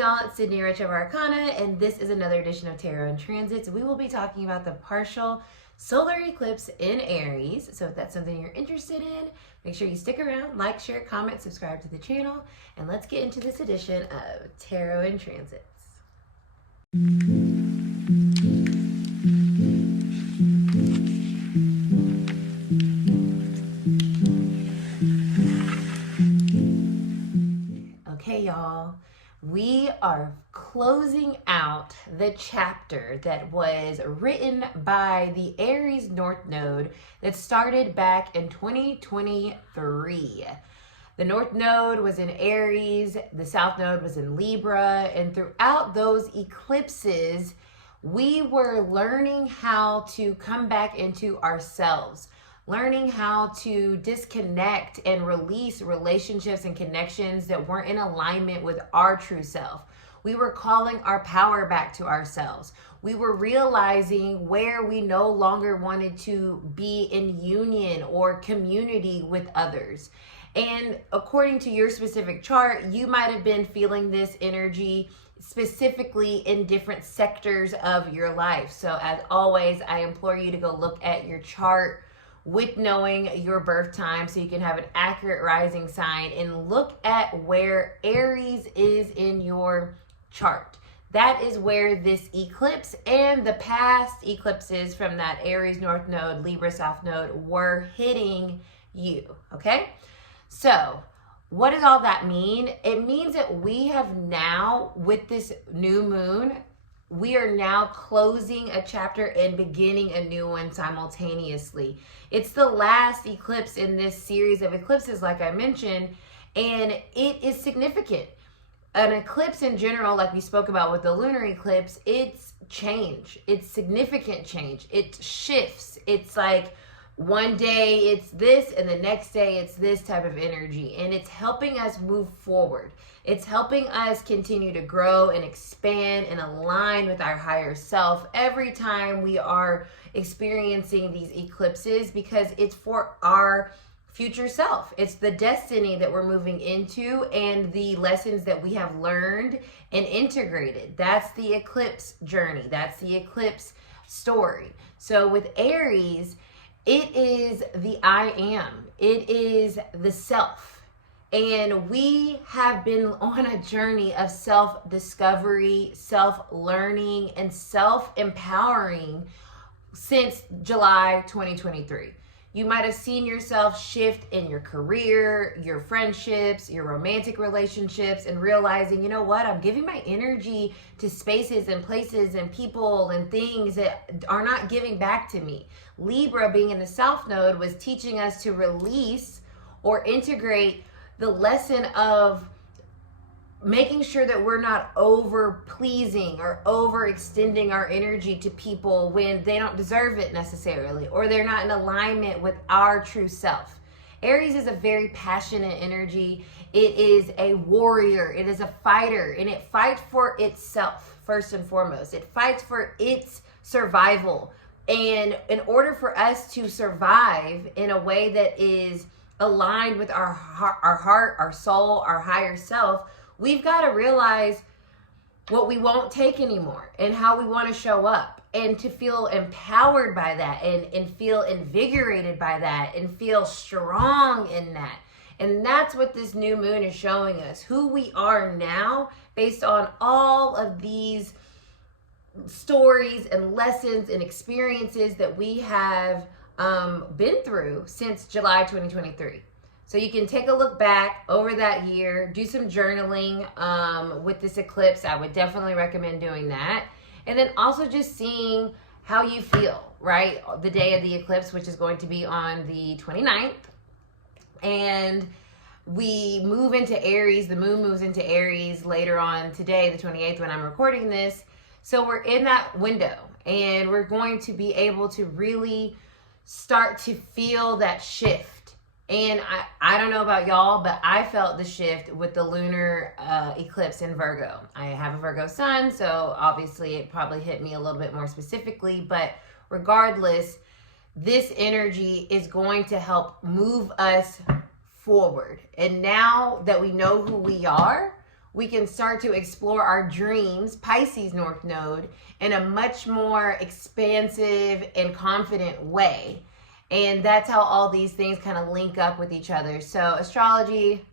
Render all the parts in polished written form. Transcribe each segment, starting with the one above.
Y'all, it's Cidnee Rich of Arcana, and this is another edition of Tarot and Transits. We will be talking about the partial solar eclipse in Aries. So if that's something you're interested in, make sure you stick around, like, share, comment, subscribe to the channel, and let's get into this edition of Tarot and Transits. Okay, y'all. We are closing out the chapter that was written by the Aries North Node that started back in 2023. The North Node was in Aries, the South Node was in Libra, and throughout those eclipses, we were learning how to come back into ourselves, learning how to disconnect and release relationships and connections that weren't in alignment with our true self. We were calling our power back to ourselves. We were realizing where we no longer wanted to be in union or community with others. And according to your specific chart, you might have been feeling this energy specifically in different sectors of your life. So as always, I implore you to go look at your chart with knowing your birth time so you can have an accurate rising sign and look at where Aries is in your chart. That is where this eclipse and the past eclipses from that Aries North Node, Libra South Node were hitting you, okay? So what does all that mean? It means that we have now, with this new moon, we are now closing a chapter and beginning a new one simultaneously. It's the last eclipse in this series of eclipses, like I mentioned, and it is significant. An eclipse in general, like we spoke about with the lunar eclipse, it's change. It's significant change. It shifts. It's like one day it's this and the next day it's this type of energy, and it's helping us move forward. It's helping us continue to grow and expand and align with our higher self every time we are experiencing these eclipses, because it's for our future self. It's the destiny that we're moving into and the lessons that we have learned and integrated. That's the eclipse journey. That's the eclipse story. So with Aries, it is the I am. It is the self. And we have been on a journey of self-discovery, self-learning, and self-empowering since July 2023. You might have seen yourself shift in your career, your friendships, your romantic relationships, and realizing, you know what, I'm giving my energy to spaces and places and people and things that are not giving back to me. Libra, being in the South Node, was teaching us to release or integrate the lesson of making sure that we're not over pleasing or overextending our energy to people when they don't deserve it necessarily, or they're not in alignment with our true self. Aries is a very passionate energy. It is a warrior. It is a fighter, and it fights for itself first and foremost. It fights for its survival. And in order for us to survive in a way that is aligned with our heart, our soul, our higher self, we've got to realize what we won't take anymore and how we want to show up, and to feel empowered by that and feel invigorated by that and feel strong in that. And that's what this new moon is showing us, who we are now based on all of these stories and lessons and experiences that we have been through since July 2023. So you can take a look back over that year, do some journaling with this eclipse. I would definitely recommend doing that. And then also just seeing how you feel, right? The day of the eclipse, which is going to be on the 29th. And we move into Aries. The moon moves into Aries later on today, the 28th, when I'm recording this. So we're in that window, and we're going to be able to really start to feel that shift. And I don't know about y'all, but I felt the shift with the lunar eclipse in Virgo. I have a Virgo sun, so obviously it probably hit me a little bit more specifically. But regardless, this energy is going to help move us forward. And now that we know who we are, we can start to explore our dreams, Pisces North Node, in a much more expansive and confident way. And that's how all these things kind of link up with each other. So astrology,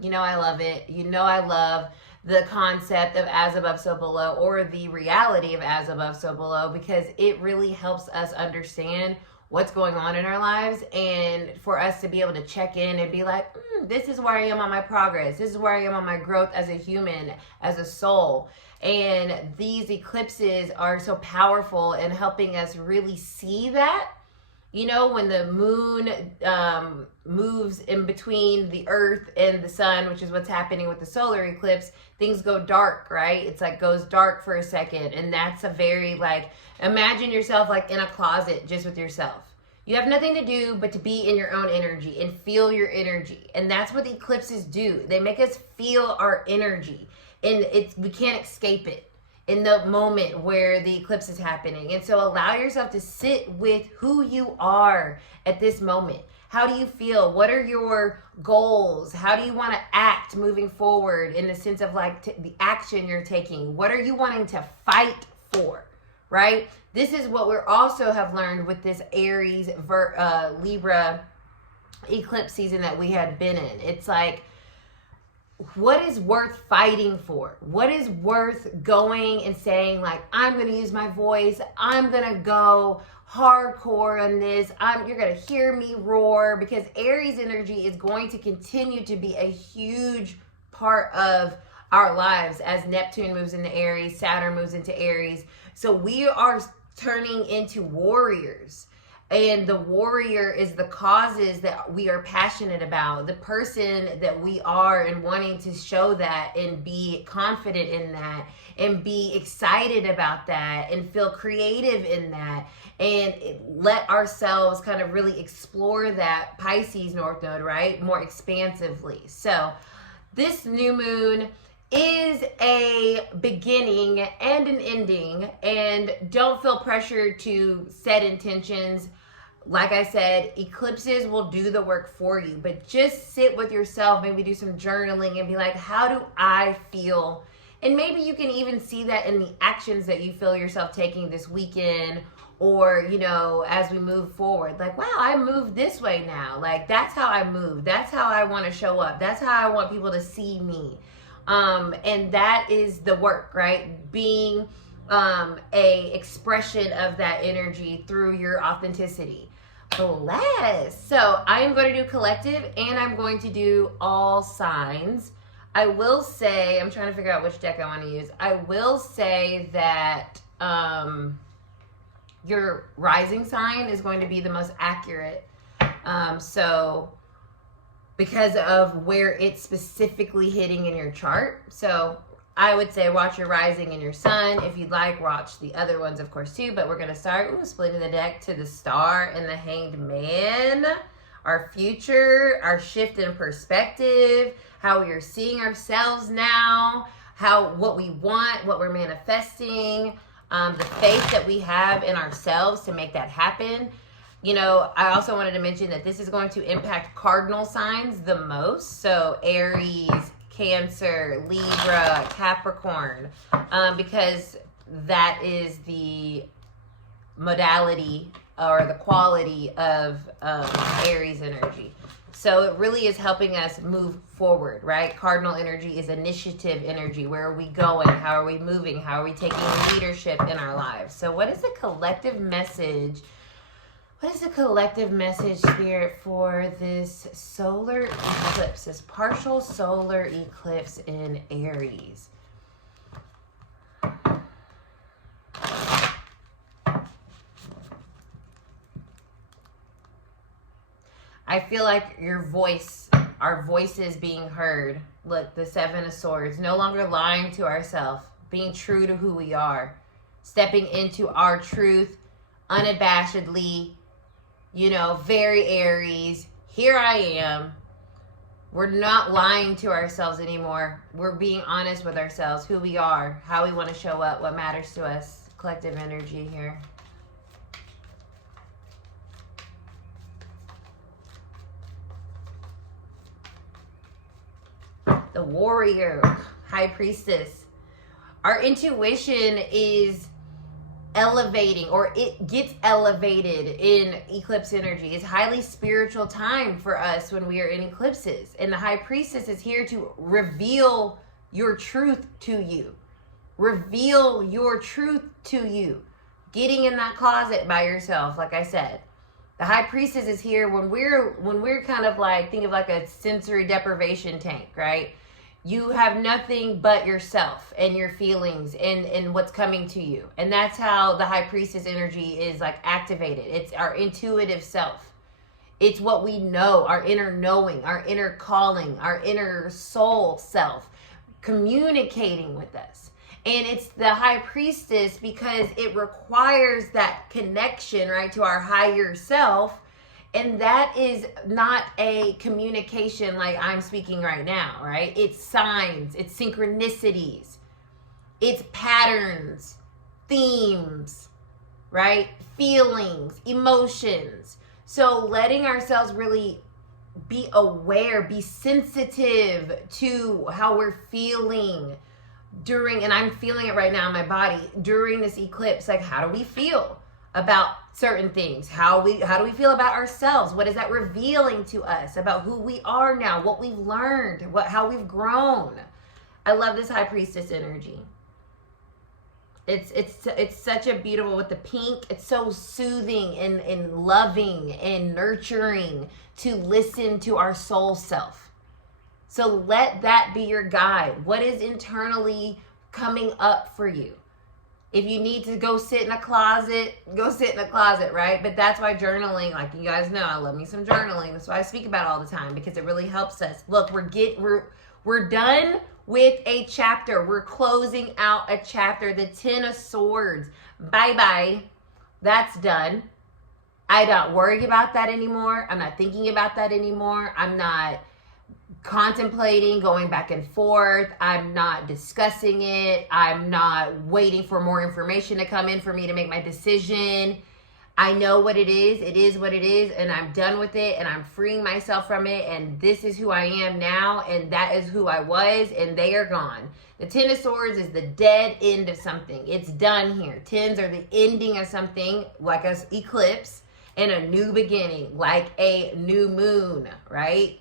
you know I love it. You know I love the concept of as above, so below, or the reality of as above, so below, because it really helps us understand what's going on in our lives, and for us to be able to check in and be like, this is where I am on my progress. This is where I am on my growth as a human, as a soul. And these eclipses are so powerful in helping us really see that. You know, when the moon moves in between the earth and the sun, which is what's happening with the solar eclipse, things go dark, right? It's like goes dark for a second. And that's a very like, imagine yourself like in a closet just with yourself. You have nothing to do but to be in your own energy and feel your energy. And that's what the eclipses do. They make us feel our energy, and we can't escape it in the moment where the eclipse is happening. And so allow yourself to sit with who you are at this moment. How do you feel? What are your goals? How do you want to act moving forward in the sense of like the action you're taking? What are you wanting to fight for, right? This is what we also have learned with this Aries, Libra eclipse season that we had been in. It's like, what is worth fighting for? What is worth going and saying like, I'm going to use my voice. I'm going to go hardcore on this. You're going to hear me roar, because Aries energy is going to continue to be a huge part of our lives as Neptune moves into Aries, Saturn moves into Aries. So we are turning into warriors. And the warrior is the causes that we are passionate about, the person that we are, and wanting to show that and be confident in that and be excited about that and feel creative in that, and let ourselves kind of really explore that Pisces North Node, right? More expansively. So this new moon is a beginning and an ending, and don't feel pressured to set intentions. Like I said, eclipses will do the work for you, but just sit with yourself, maybe do some journaling and be like, how do I feel? And maybe you can even see that in the actions that you feel yourself taking this weekend, or, you know, as we move forward, like, wow, I moved this way now. Like, that's how I move. That's how I want to show up. That's how I want people to see me. And that is the work, right? Being a expression of that energy through your authenticity. Bless. So I'm going to do collective, and I'm going to do all signs. I will say, I'm trying to figure out which deck I want to use. I will say that your rising sign is going to be the most accurate. So because of where it's specifically hitting in your chart. So I would say watch your rising and your sun. If you'd like, watch the other ones, of course, too. But we're going to start splitting the deck to the Star and the Hanged Man. Our future, our shift in perspective, how we are seeing ourselves now, what we want, what we're manifesting, the faith that we have in ourselves to make that happen. You know, I also wanted to mention that this is going to impact cardinal signs the most. So Aries, Cancer, Libra, Capricorn, because that is the modality or the quality of Aries energy. So it really is helping us move forward, right? Cardinal energy is initiative energy. Where are we going? How are we moving? How are we taking leadership in our lives? So what is the collective message? What is the collective message, Spirit, for this solar eclipse, this partial solar eclipse in Aries? I feel like our voices being heard. Look, the Seven of Swords, no longer lying to ourselves, being true to who we are, stepping into our truth unabashedly, you know, very Aries. Here I am. We're not lying to ourselves anymore. We're being honest with ourselves, who we are, how we want to show up, what matters to us. Collective energy here. The warrior. High Priestess. Our intuition is elevating, or it gets elevated in eclipse energy. It's highly spiritual time for us when we are in eclipses. And the High Priestess is here to reveal your truth to you. Reveal your truth to you. Getting in that closet by yourself, like I said. The High Priestess is here when we're kind of like, think of like a sensory deprivation tank, right? You have nothing but yourself and your feelings and what's coming to you. And that's how the High Priestess energy is like activated. It's our intuitive self. It's what we know, our inner knowing, our inner calling, our inner soul self communicating with us. And it's the High Priestess because it requires that connection, right, to our higher self. And that is not a communication like I'm speaking right now, right? It's signs, it's synchronicities, it's patterns, themes, right? Feelings, emotions. So letting ourselves really be aware, be sensitive to how we're feeling during, and I'm feeling it right now in my body, during this eclipse. Like, how do we feel about certain things? How do we feel about ourselves? What is that revealing to us about who we are now, what we've learned, how we've grown? I love this High Priestess energy. It's such a beautiful, with the pink, it's so soothing and loving and nurturing to listen to our soul self. So let that be your guide. What is internally coming up for you? If you need to go sit in a closet, go sit in a closet, right? But that's why journaling, like you guys know, I love me some journaling. That's why I speak about it all the time, because it really helps us. Look, we're done with a chapter. We're closing out a chapter, the 10 of Swords. Bye-bye. That's done. I don't worry about that anymore. I'm not thinking about that anymore. I'm not contemplating going back and forth. I'm not discussing it. I'm not waiting for more information to come in for me to make my decision. I know what it is. It is what it is, and I'm done with it, and I'm freeing myself from it, and this is who I am now, and that is who I was, and they are gone. The 10 of Swords is the dead end of something. It's done here. 10s are the ending of something, like an eclipse, and a new beginning, like a new moon, right?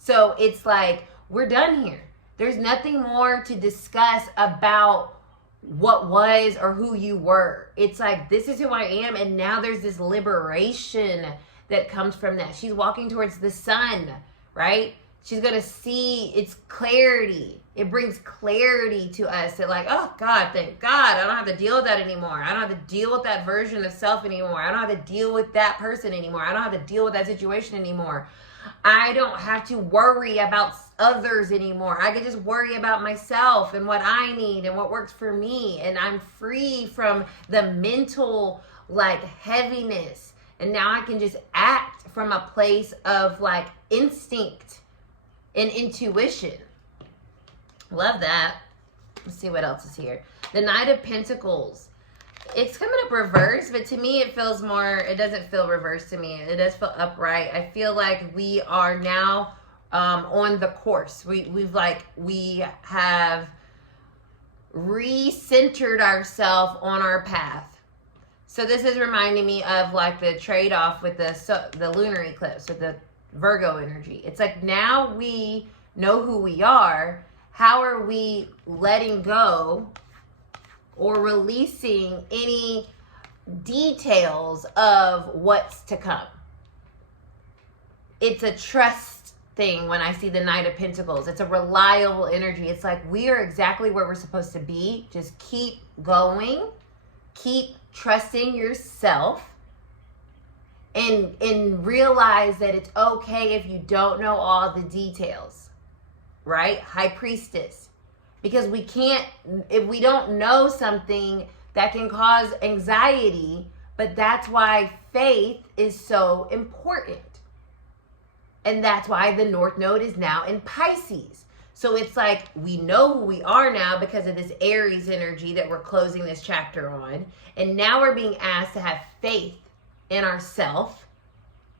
So it's like, we're done here. There's nothing more to discuss about what was or who you were. It's like, this is who I am. And now there's this liberation that comes from that. She's walking towards the sun, right? She's going to see its clarity. It brings clarity to us that, like, oh God, thank God, I don't have to deal with that anymore. I don't have to deal with that version of self anymore. I don't have to deal with that person anymore. I don't have to deal with that situation anymore. I don't have to worry about others anymore. I can just worry about myself and what I need and what works for me. And I'm free from the mental, like, heaviness. And now I can just act from a place of, like, instinct and intuition. Love that. Let's see what else is here. The Knight of Pentacles. It's coming up reverse, but to me it feels more, it doesn't feel reverse to me. It does feel upright. I feel like we are now on the course. We have re-centered ourselves on our path. So this is reminding me of like the trade-off with the lunar eclipse, with the Virgo energy. It's like, now we know who we are. How are we letting go or releasing any details of what's to come? It's a trust thing when I see the Knight of Pentacles. It's a reliable energy. It's like, we are exactly where we're supposed to be. Just keep going. Keep trusting yourself. And realize that it's okay if you don't know all the details. Right? High Priestess. Because we can't, if we don't know something, that can cause anxiety, but that's why faith is so important. And that's why the North Node is now in Pisces. So it's like, we know who we are now because of this Aries energy that we're closing this chapter on. And now we're being asked to have faith in ourselves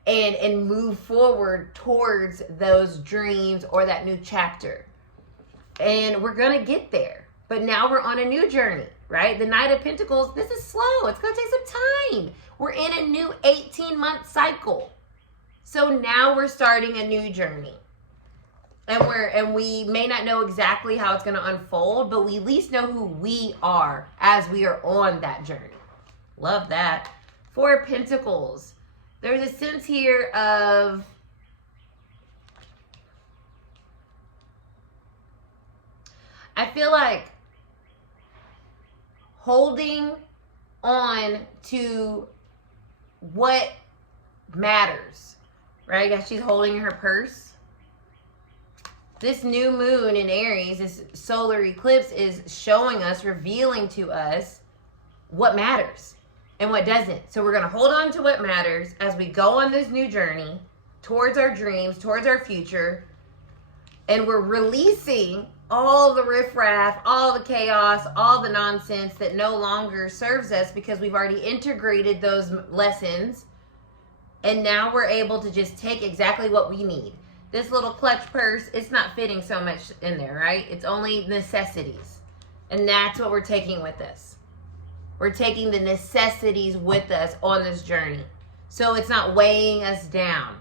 and move forward towards those dreams or that new chapter. And we're going to get there. But now we're on a new journey, right? The Knight of Pentacles, this is slow. It's going to take some time. We're in a new 18-month cycle. So now we're starting a new journey. And we may not know exactly how it's going to unfold, but we at least know who we are as we are on that journey. Love that. Four of Pentacles. There's a sense here of I feel like holding on to what matters, right? As she's holding her purse. This new moon in Aries, this solar eclipse is showing us, revealing to us what matters and what doesn't. So we're going to hold on to what matters as we go on this new journey towards our dreams, towards our future. And we're releasing all the riffraff, all the chaos, all the nonsense that no longer serves us because we've already integrated those lessons. And now we're able to just take exactly what we need. This little clutch purse, it's not fitting so much in there, right? It's only necessities. And that's what we're taking with us. We're taking the necessities with us on this journey. So it's not weighing us down.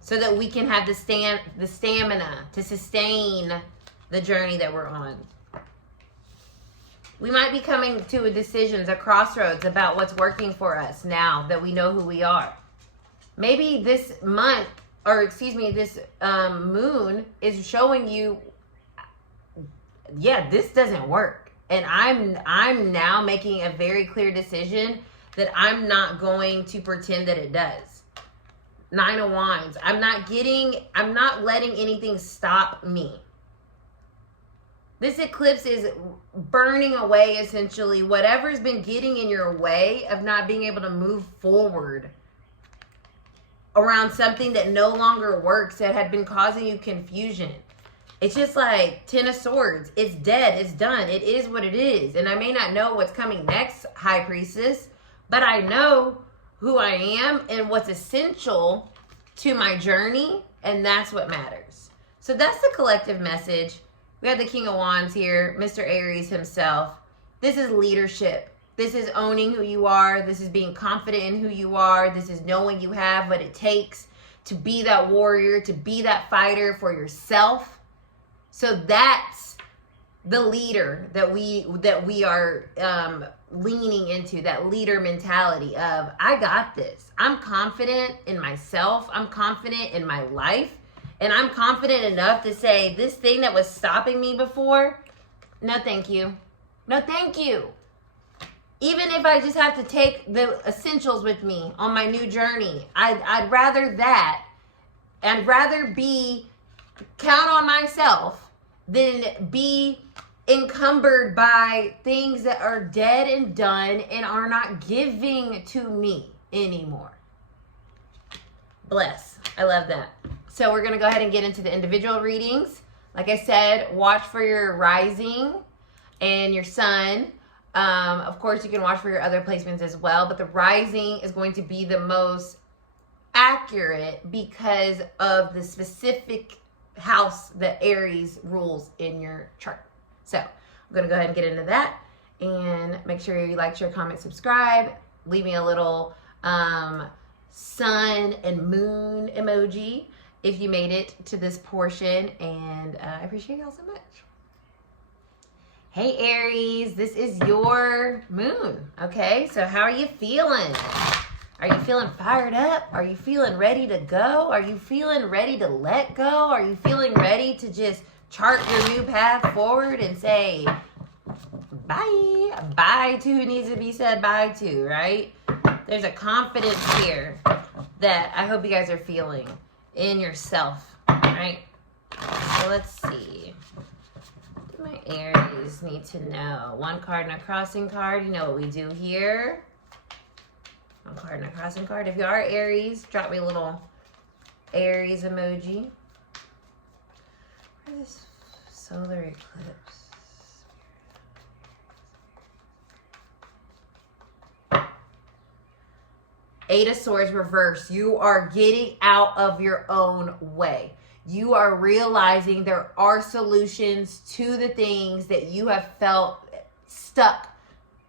So that we can have the stamina to sustain the journey that we're on. We might be coming to a crossroads about what's working for us now that we know who we are. Maybe this month, this moon is showing you, yeah, this doesn't work. And I'm now making a very clear decision that I'm not going to pretend that it does. Nine of Wands. I'm not letting anything stop me. This eclipse is burning away, essentially, whatever's been getting in your way of not being able to move forward around something that no longer works, that had been causing you confusion. It's just like Ten of Swords. It's dead. It's done. It is what it is. And I may not know what's coming next, High Priestess, but I know who I am and what's essential to my journey, and that's what matters. So that's the collective message. We have the King of Wands here, Mr. Aries himself. This is leadership. This is owning who you are. This is being confident in who you are. This is knowing you have what it takes to be that warrior, to be that fighter for yourself. So that's the leader that we are leaning into, that leader mentality of, I got this. I'm confident in myself. I'm confident in my life. And I'm confident enough to say, this thing that was stopping me before, no thank you. No thank you. Even if I just have to take the essentials with me on my new journey, I'd rather that. I'd rather count on myself than be encumbered by things that are dead and done and are not giving to me anymore. Bless. I love that. So we're going to go ahead and get into the individual readings. Like I said, watch for your rising and your sun. Of course, you can watch for your other placements as well, but the rising is going to be the most accurate because of the specific house that Aries rules in your chart. So I'm going to go ahead and get into that, and make sure you like, share, comment, subscribe. Leave me a little sun and moon emoji if you made it to this portion, and I appreciate y'all so much. Hey Aries, this is your moon, okay? So how are you feeling? Are you feeling fired up? Are you feeling ready to go? Are you feeling ready to let go? Are you feeling ready to just chart your new path forward and say bye? Bye to who needs to be said bye to, right? There's a confidence here that I hope you guys are feeling in yourself, right? So let's see. What do my Aries need to know? One card and a crossing card. You know what we do here. One card and a crossing card. If you are Aries, drop me a little Aries emoji. Where's this solar eclipse? Eight of Swords reverse. You are getting out of your own way. You are realizing there are solutions to the things that you have felt stuck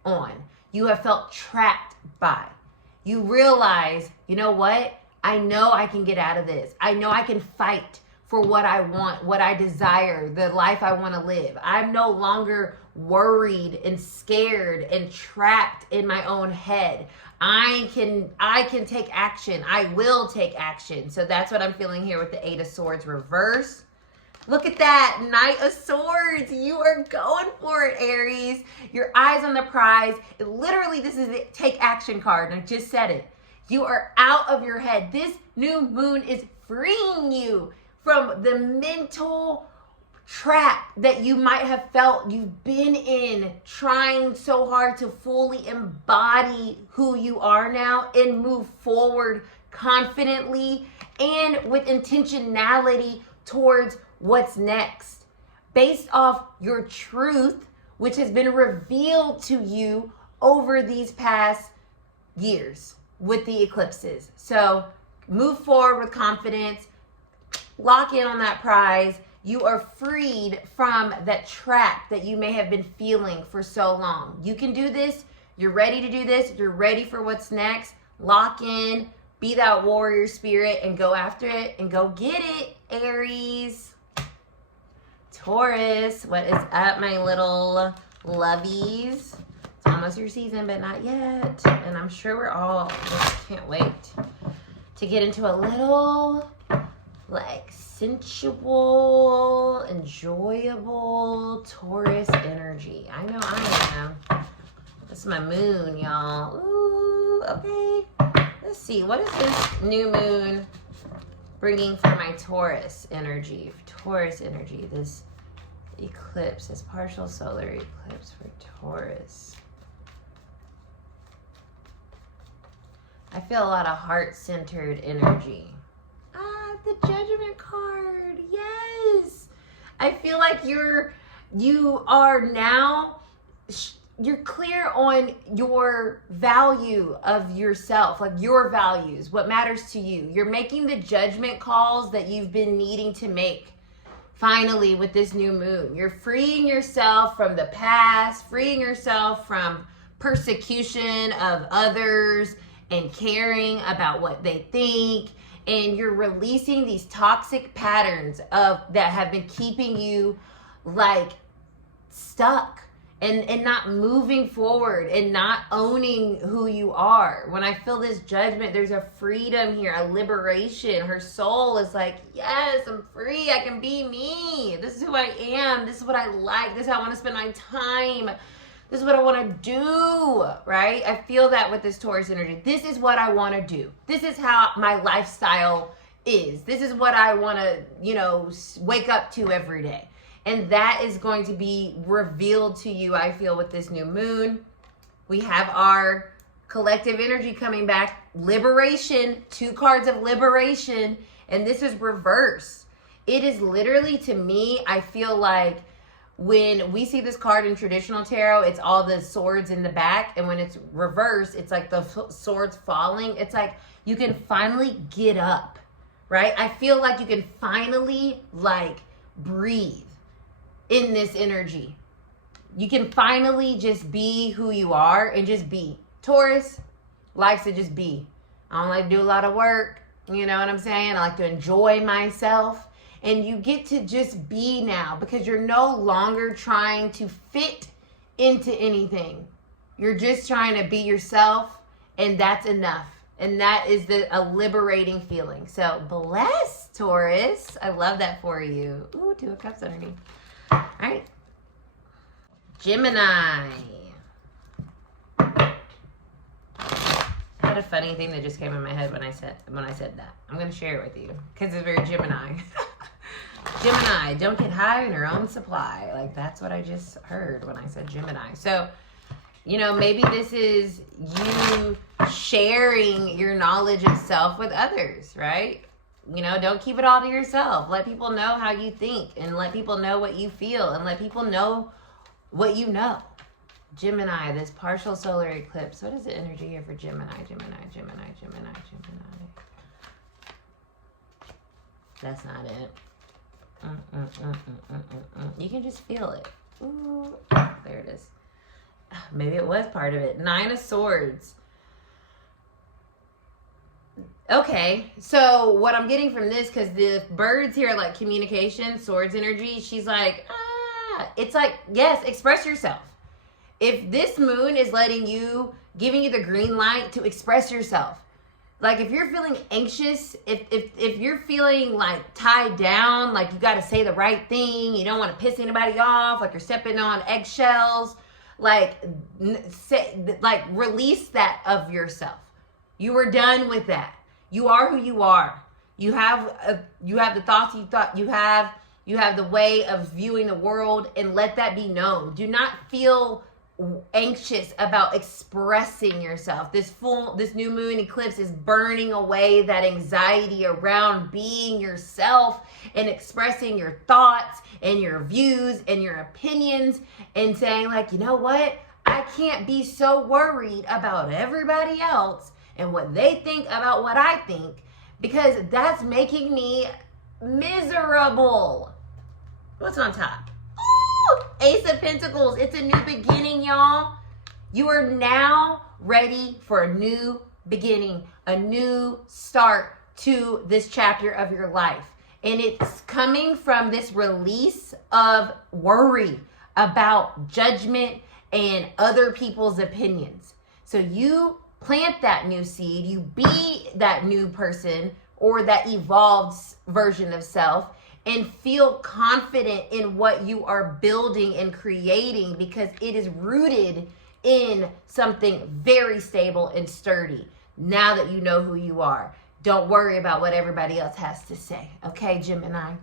on. You have felt trapped by. You realize, you know what? I know I can get out of this. I know I can fight for what I want, what I desire, the life I want to live. I'm no longer worried and scared and trapped in my own head. I can take action. I will take action. So that's what I'm feeling here with the Eight of Swords reverse. Look at that, Knight of Swords. You are going for it, Aries. Your eyes on the prize. Literally, this is the take action card. And I just said it. You are out of your head. This new moon is freeing you from the mental trap that you might have felt you've been in, trying so hard to fully embody who you are now and move forward confidently and with intentionality towards what's next, based off your truth, which has been revealed to you over these past years with the eclipses. So move forward with confidence, lock in on that prize. You are freed from that trap that you may have been feeling for so long. You can do this. You're ready to do this. You're ready for what's next. Lock in, be that warrior spirit, and go after it and go get it, Aries. Taurus, what is up, my little lovies? It's almost your season, but not yet. And I'm sure we're all just can't wait to get into a little like sensual, enjoyable Taurus energy. I know I am. This is my moon, y'all. Ooh, okay. Let's see. What is this new moon bringing for my Taurus energy? Taurus energy. This eclipse, this partial solar eclipse for Taurus. I feel a lot of heart-centered energy. The Judgment card. Yes. I feel like you are now, you're clear on your value of yourself, like your values, what matters to you. You're making the judgment calls that you've been needing to make. Finally, with this new moon, you're freeing yourself from the past, freeing yourself from persecution of others and caring about what they think. And you're releasing these toxic patterns that have been keeping you like stuck and not moving forward and not owning who you are. When I feel this judgment, there's a freedom here, a liberation. Her soul is like, yes, I'm free. I can be me. This is who I am. This is what I like. This is how I want to spend my time. This is what I want to do, right? I feel that with this Taurus energy. This is what I want to do. This is how my lifestyle is. This is what I want to, wake up to every day. And that is going to be revealed to you, I feel, with this new moon. We have our collective energy coming back. Liberation, 2 cards of liberation. And this is reverse. It is literally, to me, I feel like when we see this card in traditional tarot, it's all the swords in the back. And when it's reverse, it's like the swords falling. It's like you can finally get up, right? I feel like you can finally like breathe in this energy. You can finally just be who you are and just be. Taurus likes to just be. I don't like to do a lot of work. You know what I'm saying? I like to enjoy myself. And you get to just be now because you're no longer trying to fit into anything. You're just trying to be yourself, and that's enough. And that is a liberating feeling. So bless, Taurus. I love that for you. Ooh, 2 of Cups underneath. All right. Gemini. I had a funny thing that just came in my head when I said that. I'm going to share it with you because it's very Gemini. Gemini, don't get high on your own supply. Like, that's what I just heard when I said Gemini. So, maybe this is you sharing your knowledge of self with others, right? Don't keep it all to yourself. Let people know how you think and let people know what you feel and let people know what you know. Gemini, this partial solar eclipse. What is the energy here for Gemini? Gemini. That's not it. You can just feel it. Ooh, there it is. Maybe it was part of it. 9 of Swords. Okay, so what I'm getting from this, because the birds here are like communication, Swords energy, she's like, it's like, yes, express yourself. If this moon is giving you the green light to express yourself, like if you're feeling anxious, if you're feeling like tied down, like you got to say the right thing, you don't want to piss anybody off, like you're stepping on eggshells, like release that of yourself. You are done with that. You are who you are. You have the thoughts you thought you have. You have the way of viewing the world, and let that be known. Do not feel anxious about expressing yourself. This new moon eclipse is burning away that anxiety around being yourself and expressing your thoughts and your views and your opinions, and saying like, you know what? I can't be so worried about everybody else and what they think about what I think, because that's making me miserable. What's on top? Ooh, Ace of Pentacles. It's a new beginning, y'all. You are now ready for a new beginning, a new start to this chapter of your life. And it's coming from this release of worry about judgment and other people's opinions. So you plant that new seed, you be that new person or that evolved version of self, and feel confident in what you are building and creating, because it is rooted in something very stable and sturdy. Now that you know who you are, don't worry about what everybody else has to say. Okay, Gemini?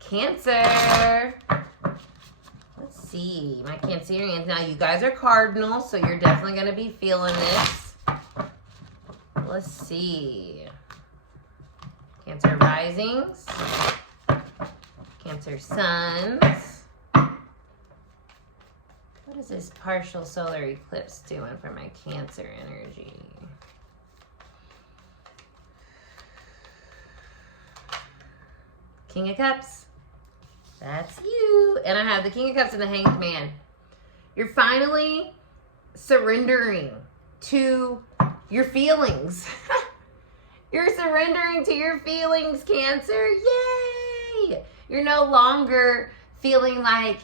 Cancer. Let's see, my Cancerians. Now, you guys are cardinal, so you're definitely going to be feeling this. Let's see. Cancer risings. Cancer suns. What is this partial solar eclipse doing for my Cancer energy? King of Cups. That's you. And I have the King of Cups and the Hanged Man. You're finally surrendering to your feelings. You're surrendering to your feelings, Cancer. Yay! You're no longer feeling like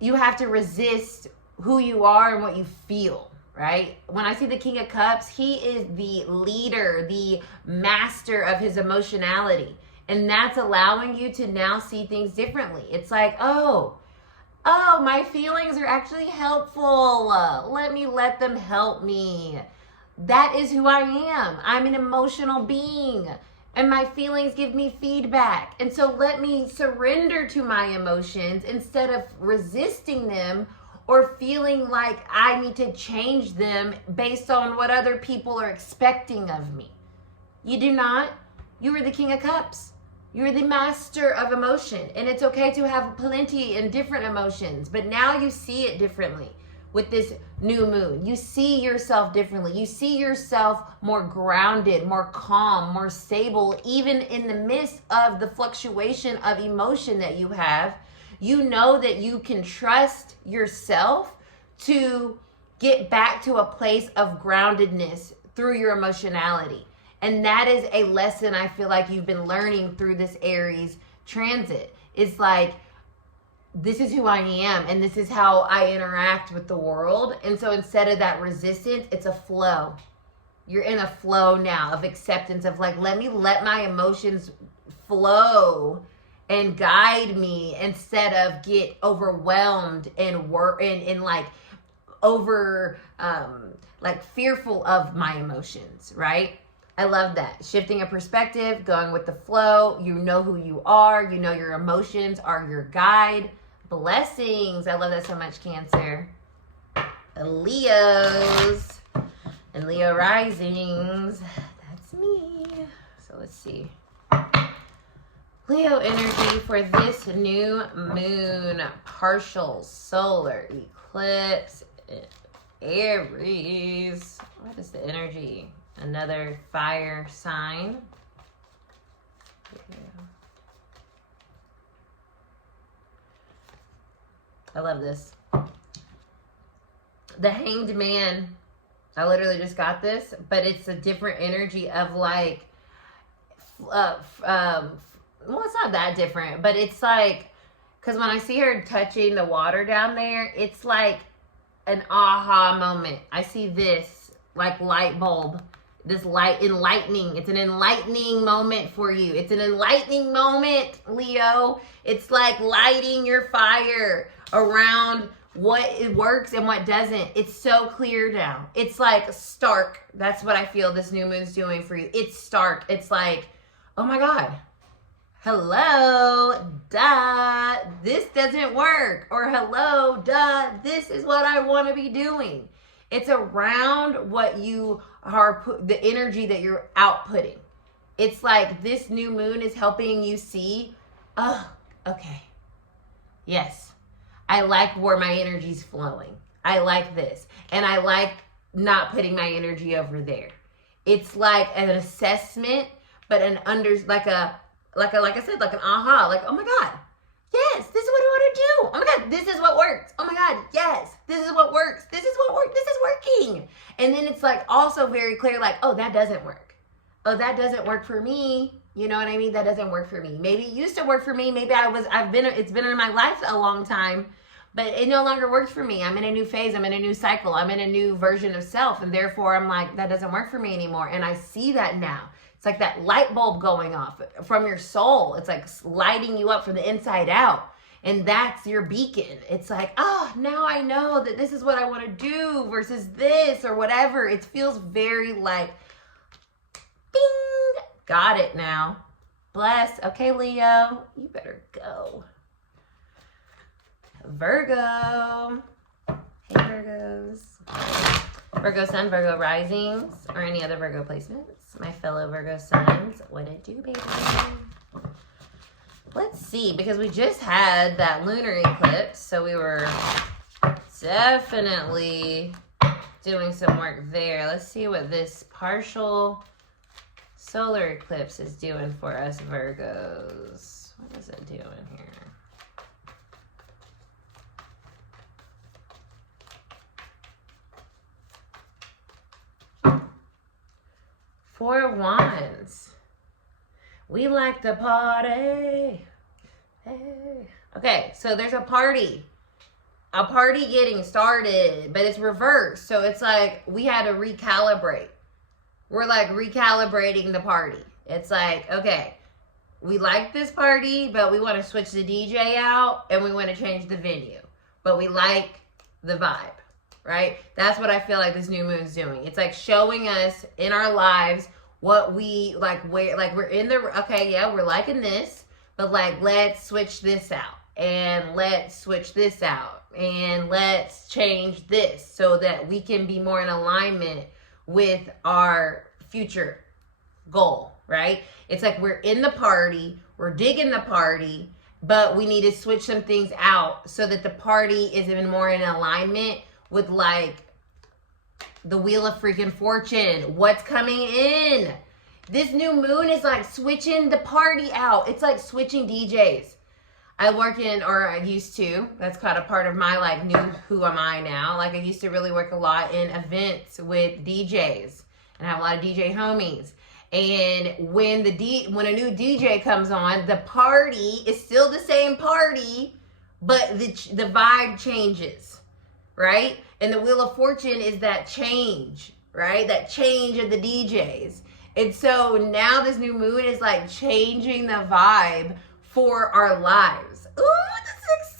you have to resist who you are and what you feel, right? When I see the King of Cups, he is the leader, the master of his emotionality. And that's allowing you to now see things differently. It's like, oh, my feelings are actually helpful. Let them help me. That is who I am. I'm an emotional being, and my feelings give me feedback. And so let me surrender to my emotions instead of resisting them or feeling like I need to change them based on what other people are expecting of me. You do not. You are the King of Cups. You're the master of emotion, and it's okay to have plenty and different emotions, but now you see it differently. With this new moon, you see yourself differently. You see yourself more grounded, more calm, more stable, even in the midst of the fluctuation of emotion that you have. You know that you can trust yourself to get back to a place of groundedness through your emotionality. And that is a lesson I feel like you've been learning through this Aries transit. It's like, this is who I am, and this is how I interact with the world. And so instead of that resistance, it's a flow. You're in a flow now of acceptance of like, let my emotions flow and guide me instead of get overwhelmed and fearful of my emotions, right? I love that. Shifting a perspective, going with the flow. You know who you are. You know your emotions are your guide. Blessings. I love that so much, Cancer. Leos and Leo risings. That's me. So let's see. Leo energy for this new moon. Partial solar eclipse. Aries. What is the energy? Another fire sign. I love this. The Hanged Man. I literally just got this, but it's a different energy of like, well, it's not that different, but it's like, because when I see her touching the water down there, it's like an aha moment. I see this like light bulb, this light enlightening. It's an enlightening moment for you. It's an enlightening moment, Leo. It's like lighting your fire around what it works and what doesn't. It's so clear now. It's like stark. That's what I feel this new moon's doing for you. It's stark. It's like, oh my God. Hello, duh, this doesn't work. Or hello, duh, this is what I want to be doing. It's around what you are, the energy that you're outputting. It's like this new moon is helping you see, oh, okay, yes, I like where my energy's flowing. I like this. And I like not putting my energy over there. It's like an assessment, but like I said, like an aha, like, oh my God, yes, this is what I want to do. Oh my God, this is what works. Oh my God, yes, this is what works. This is what works. This is working. And then it's like also very clear, like, oh, that doesn't work. Oh, that doesn't work for me. You know what I mean? That doesn't work for me. Maybe it used to work for me. Maybe it's been in my life a long time, but it no longer works for me. I'm in a new phase. I'm in a new cycle. I'm in a new version of self. And therefore I'm like, that doesn't work for me anymore. And I see that now. It's like that light bulb going off from your soul. It's like lighting you up from the inside out. And that's your beacon. It's like, oh, now I know that this is what I want to do versus this or whatever. It feels very like, bing, got it now. Bless. Okay, Leo, you better go. Virgo. Hey, Virgos. Virgo sun, Virgo risings, or any other Virgo placements. My fellow Virgo suns, what it do, baby? Let's see, because we just had that lunar eclipse, so we were definitely doing some work there. Let's see what this partial solar eclipse is doing for us Virgos. What is it doing here? Four of Wands. We like to party. Hey. Okay, so there's a party getting started, but it's reversed. So it's like we had to recalibrate. We're like recalibrating the party. It's like, okay, we like this party, but we want to switch the DJ out and we want to change the venue. But we like the vibe. Right? That's what I feel like this new moon's doing. It's like showing us in our lives what we like, where, like we're in the, okay, yeah, we're liking this, but like, let's switch this out and let's switch this out and let's change this so that we can be more in alignment with our future goal, right? It's like we're in the party, we're digging the party, but we need to switch some things out so that the party is even more in alignment with like the Wheel of freaking Fortune. What's coming in? This new moon is like switching the party out. It's like switching DJs. I work in, or I used to, that's kind of part of my like new who am I now. Like I used to really work a lot in events with DJs and have a lot of DJ homies. And when when a new DJ comes on, the party is still the same party, but the vibe changes. Right? And the Wheel of Fortune is that change, right? That change of the DJs. And so now this new moon is like changing the vibe for our lives. Ooh, this is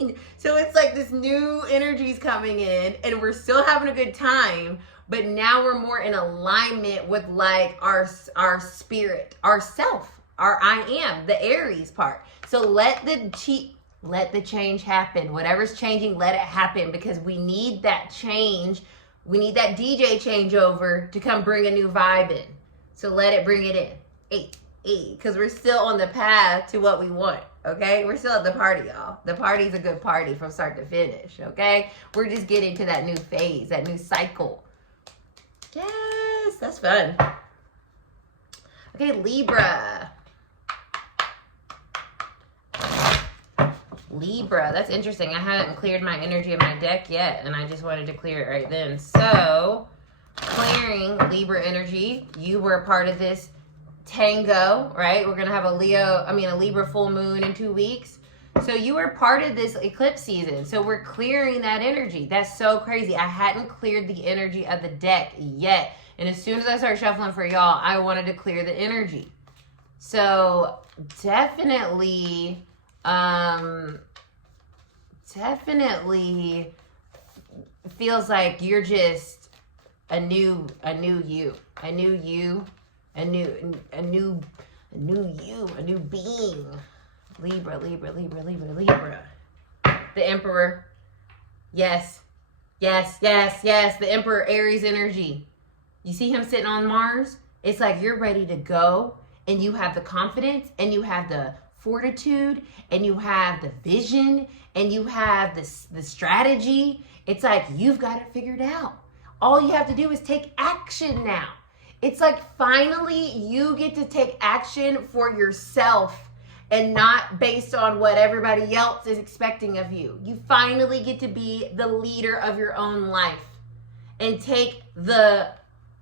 exciting. So it's like this new energy's coming in and we're still having a good time, but now we're more in alignment with like our spirit, our self, our I am, the Aries part. So let the change happen. Whatever's changing, let it happen because we need that change. We need that DJ changeover to come bring a new vibe in. So let it bring it in. Because we're still on the path to what we want. Okay? We're still at the party, y'all. The party's a good party from start to finish. Okay? We're just getting to that new phase, that new cycle. Yes, that's fun. Okay, Libra. Libra. That's interesting. I haven't cleared my energy of my deck yet, and I just wanted to clear it right then. So, clearing Libra energy. You were a part of this tango, right? We're going to have a Libra full moon in 2 weeks. So you were part of this eclipse season. So we're clearing that energy. That's so crazy. I hadn't cleared the energy of the deck yet. And as soon as I start shuffling for y'all, I wanted to clear the energy. So definitely feels like you're just a new you, a new being. Libra. The Emperor. Yes. The Emperor Aries energy. You see him sitting on Mars? It's like you're ready to go, and you have the confidence, and you have the fortitude, and you have the vision, and you have the strategy. It's like you've got it figured out. All you have to do is take action now. It's like finally you get to take action for yourself and not based on what everybody else is expecting of you. You finally get to be the leader of your own life and take the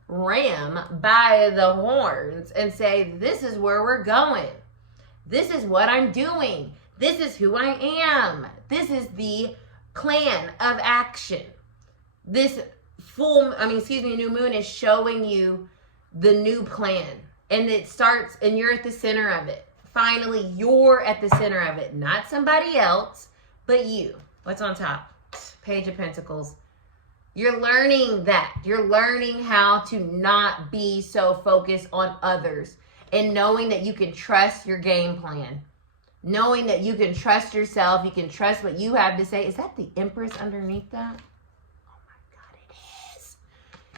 ram by the horns and say, this is where we're going. This is what I'm doing. This is who I am. This is the plan of action. This new moon is showing you the new plan. And it starts, and you're at the center of it. Finally, you're at the center of it. Not somebody else, but you. What's on top? Page of Pentacles. You're learning that. You're learning how to not be so focused on others. And knowing that you can trust your game plan. Knowing that you can trust yourself. You can trust what you have to say. Is that the Empress underneath that? Oh my God, it is.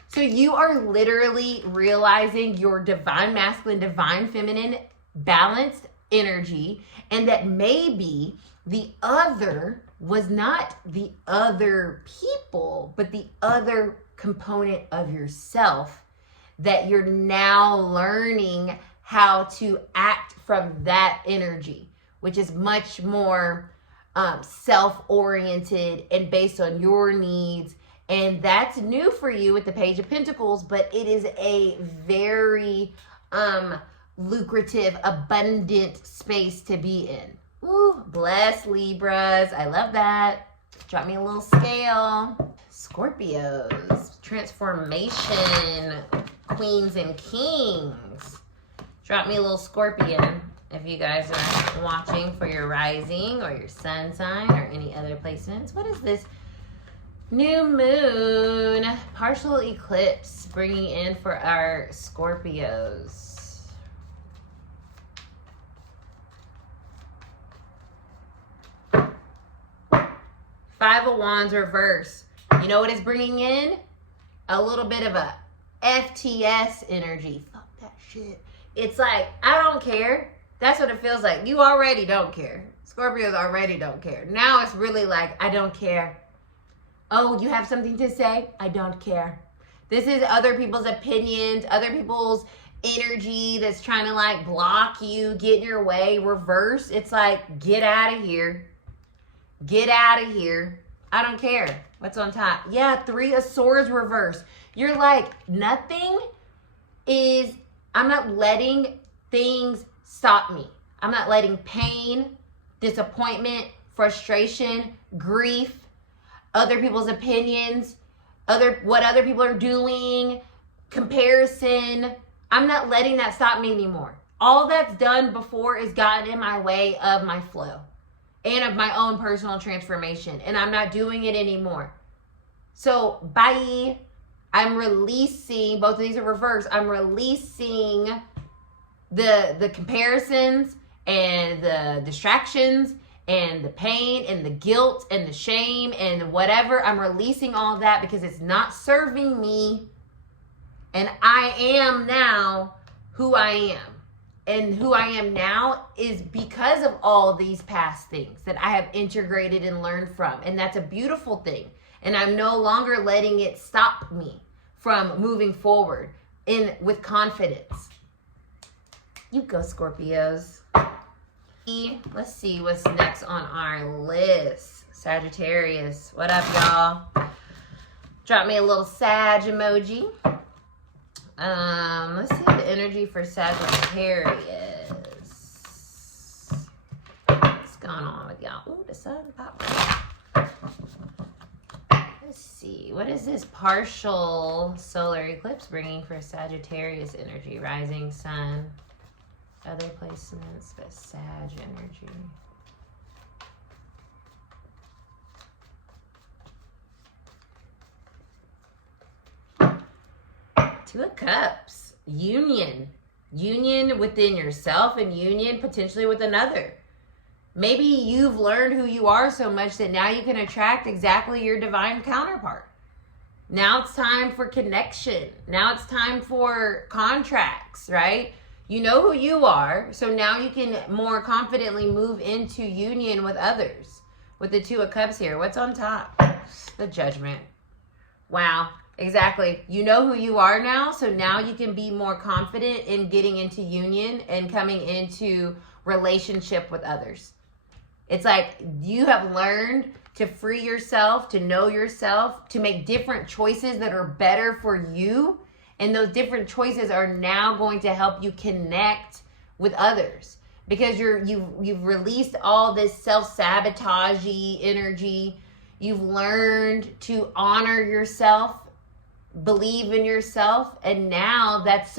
So you are literally realizing your divine masculine, divine feminine balanced energy, and that maybe the other was not the other people, but the other component of yourself, that you're now learning how to act from that energy, which is much more self-oriented and based on your needs. And that's new for you with the Page of Pentacles, but it is a very lucrative, abundant space to be in. Ooh, bless Libras. I love that. Drop me a little scale. Scorpios. Transformation. Queens and kings. Drop me a little scorpion if you guys are watching for your rising or your sun sign or any other placements. What is this? New moon. Partial eclipse bringing in for our Scorpios. Five of Wands reverse. You know what it's bringing in? A little bit of a FTS energy. Fuck that shit. It's like, I don't care. That's what it feels like. You already don't care. Scorpios already don't care. Now it's really like, I don't care. Oh, you have something to say? I don't care. This is other people's opinions, other people's energy that's trying to like block you, get in your way. Reverse. It's like, get out of here. Get out of here. I don't care. What's on top? Yeah, Three of Swords reverse. You're like, I'm not letting things stop me. I'm not letting pain, disappointment, frustration, grief, other people's opinions, what other people are doing, comparison. I'm not letting that stop me anymore. All that's done before is gotten in my way of my flow and of my own personal transformation. And I'm not doing it anymore. So, bye. I'm releasing, both of these are reversed. I'm releasing the comparisons and the distractions and the pain and the guilt and the shame and whatever. I'm releasing all that because it's not serving me. And I am now who I am. And who I am now is because of all these past things that I have integrated and learned from. And that's a beautiful thing. And I'm no longer letting it stop me from moving forward with confidence. You go, Scorpios. Let's see what's next on our list. Sagittarius. What up, y'all? Drop me a little Sag emoji. Let's see the energy for Sagittarius. What's going on with y'all? Ooh, the sun popped up. Let's see. What is this partial solar eclipse bringing for Sagittarius energy? Rising sun. Other placements, but Sag energy. Two of Cups. Union. Union within yourself and union potentially with another. Maybe you've learned who you are so much that now you can attract exactly your divine counterpart. Now it's time for connection. Now it's time for contracts, right? You know who you are, so now you can more confidently move into union with others. With the Two of Cups here, what's on top? The Judgment. Wow, exactly. You know who you are now, so now you can be more confident in getting into union and coming into relationship with others. It's like you have learned to free yourself, to know yourself, to make different choices that are better for you. And those different choices are now going to help you connect with others because you've released all this self-sabotage energy. You've learned to honor yourself, believe in yourself, and now that's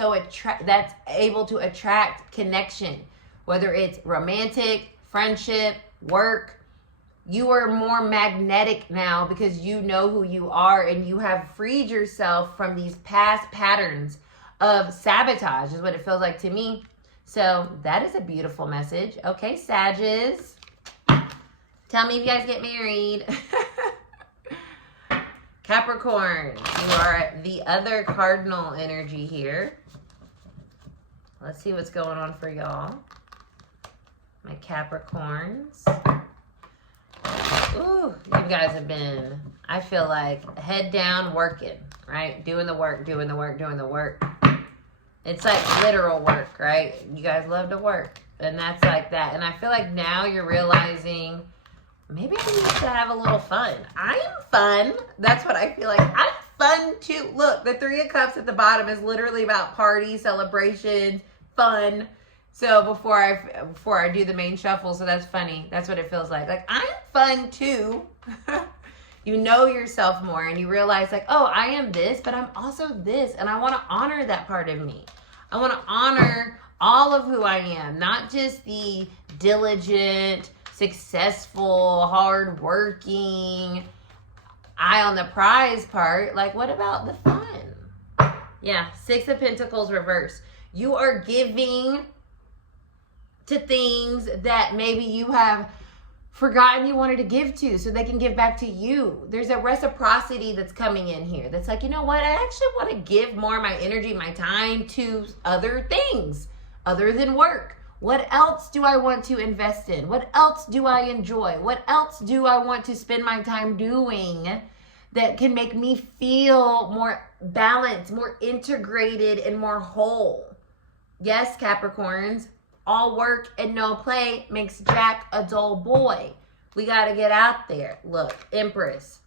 that's able to attract connection, whether it's romantic, friendship, work. You are more magnetic now because you know who you are and you have freed yourself from these past patterns of sabotage is what it feels like to me. So that is a beautiful message. Okay, Sages. Tell me if you guys get married. Capricorn, you are the other cardinal energy here. Let's see what's going on for y'all. My Capricorns. Ooh, you guys have been, I feel like, head down working, right? Doing the work, doing the work, doing the work. It's like literal work, right? You guys love to work. And that's like that. And I feel like now you're realizing, maybe I need to have a little fun. I am fun. That's what I feel like. I'm fun too. Look, the Three of Cups at the bottom is literally about party, celebration, fun. So before I do the main shuffle, so that's funny. That's what it feels like. Like, I'm fun too. You know yourself more and you realize like, oh, I am this, but I'm also this. And I want to honor that part of me. I want to honor all of who I am, not just the diligent, successful, hardworking, eye on the prize part. Like, what about the fun? Yeah, Six of Pentacles reverse. You are giving to things that maybe you have forgotten you wanted to give to so they can give back to you. There's a reciprocity that's coming in here that's like, you know what? I actually want to give more of my energy, my time to other things other than work. What else do I want to invest in? What else do I enjoy? What else do I want to spend my time doing that can make me feel more balanced, more integrated, and more whole? Yes, Capricorns. All work and no play makes Jack a dull boy. We got to get out there. Look, Empress.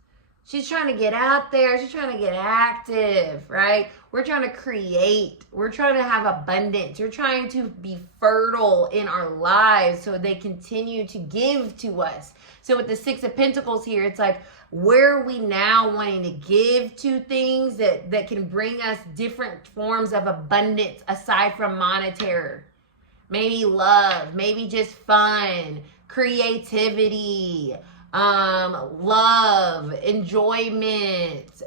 She's trying to get out there. She's trying to get active, right? We're trying to create. We're trying to have abundance. We're trying to be fertile in our lives so they continue to give to us. So with the Six of Pentacles here, it's like, where are we now wanting to give to things that can bring us different forms of abundance aside from monetary? Maybe love, maybe just fun, creativity, love, enjoyment,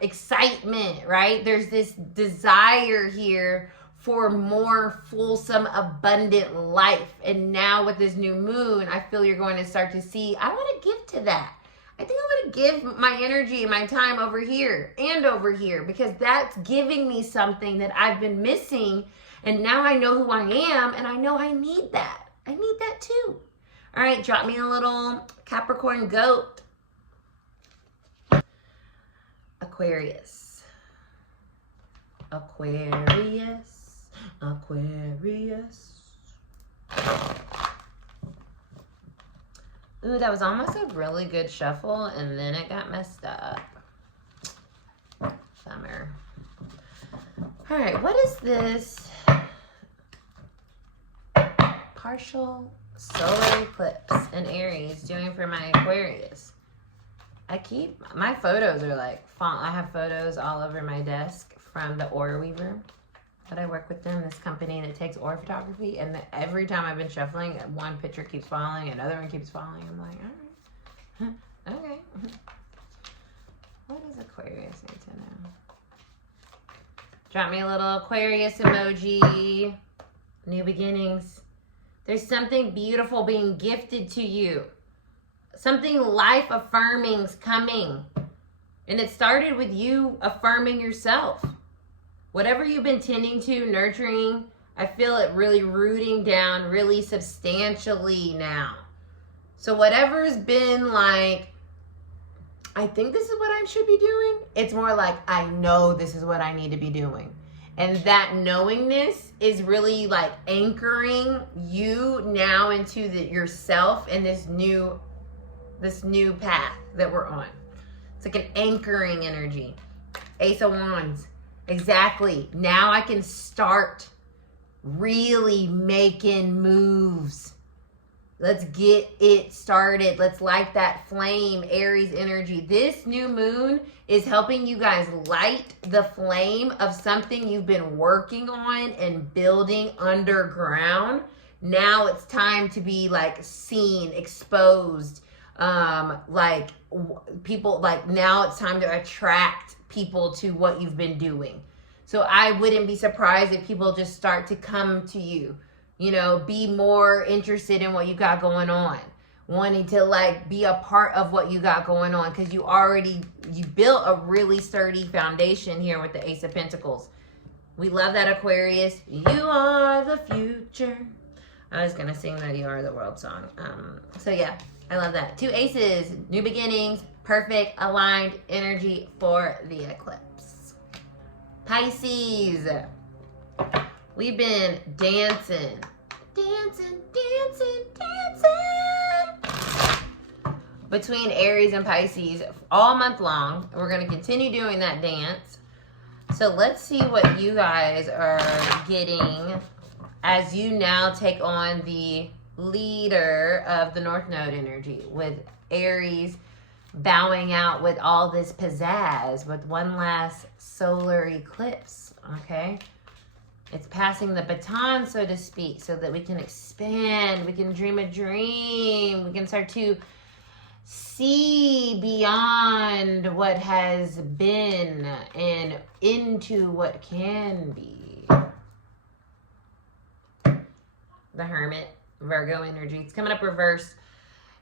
excitement, right? There's this desire here for more fulsome, abundant life. And now with this new moon, I feel you're going to start to see, I want to give to that. I think I want to give my energy and my time over here and over here because that's giving me something that I've been missing. And now I know who I am, and I know I need that. I need that too. All right, drop me a little Capricorn goat. Aquarius. Aquarius. Aquarius. Ooh, that was almost a really good shuffle, and then it got messed up. Bummer. All right, what is this? Partial solar eclipse in Aries doing for my Aquarius. My photos are like, I have photos all over my desk from the Aura Weaver that I work with them, this company that takes aura photography, and every time I've been shuffling, one picture keeps falling, another one keeps falling. I'm like, all right, okay. What does Aquarius need to know? Drop me a little Aquarius emoji. New beginnings. There's something beautiful being gifted to you. Something life-affirming's coming. And it started with you affirming yourself. Whatever you've been tending to, nurturing, I feel it really rooting down really substantially now. So whatever's been like, I think this is what I should be doing, it's more like, I know this is what I need to be doing. And that knowingness is really like anchoring you now into yourself and this new path that we're on. It's like an anchoring energy. Ace of Wands. Exactly. Now I can start really making moves. Let's get it started. Let's light that flame, Aries energy. This new moon is helping you guys light the flame of something you've been working on and building underground. Now it's time to be like seen, exposed. Like people, like now it's time to attract people to what you've been doing. So I wouldn't be surprised if people just start to come to you, you know, be more interested in what you got going on, wanting to like be a part of what you got going on, because you built a really sturdy foundation here with the Ace of Pentacles. We love that, Aquarius. You are the future. I was gonna sing the You Are the World song. So yeah, I love that. 2 aces, new beginnings, perfect aligned energy for the eclipse. Pisces, we've been dancing between Aries and Pisces all month long. We're going to continue doing that dance. So let's see what you guys are getting as you now take on the leader of the North Node energy, with Aries bowing out with all this pizzazz with one last solar eclipse. Okay, it's passing the baton, so to speak, so that we can expand, we can dream a dream, we can start to see beyond what has been and into what can be. The Hermit, Virgo energy. It's coming up reverse.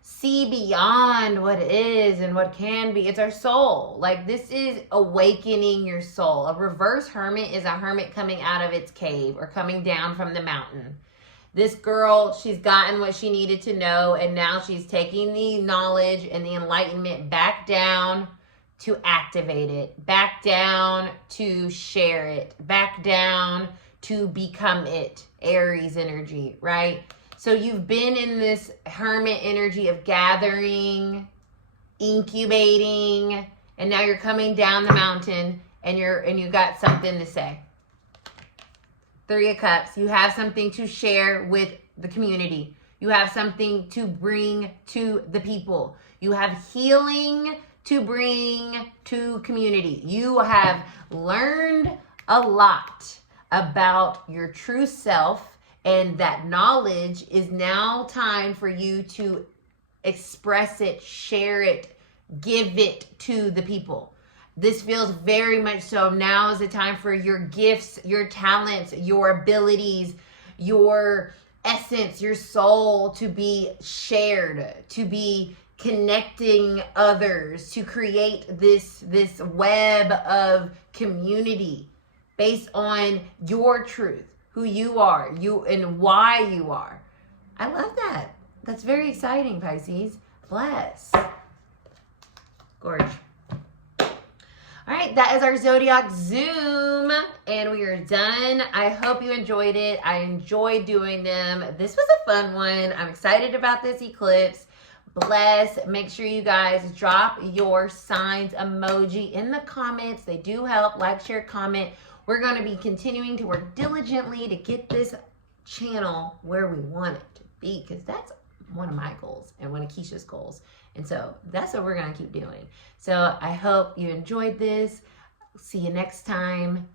See beyond what is and what can be. It's our soul. Like, this is awakening your soul. A reverse hermit is a hermit coming out of its cave or coming down from the mountain. This girl, she's gotten what she needed to know, and now she's taking the knowledge and the enlightenment back down to activate it, back down to share it, back down to become it. Aries energy, right? So you've been in this hermit energy of gathering, incubating, and now you're coming down the mountain and you got something to say. 3 of Cups. You have something to share with the community. You have something to bring to the people. You have healing to bring to community. You have learned a lot about your true self, and that knowledge is now time for you to express it, share it, give it to the people. This feels very much so. Now is the time for your gifts, your talents, your abilities, your essence, your soul to be shared, to be connecting others, to create this web of community based on your truth, who you are, you and why you are. I love that. That's very exciting, Pisces. Bless. Gorge. All right, that is our Zodiac Zoom, and we are done. I hope you enjoyed it. I enjoyed doing them. This was a fun one. I'm excited about this eclipse. bless. Make sure you guys drop your signs emoji in the comments. They do help. Like, share, comment. We're going to be continuing to work diligently to get this channel where we want it to be, because that's one of my goals and one of Keisha's goals. And so that's what we're going to keep doing. So I hope you enjoyed this. See you next time.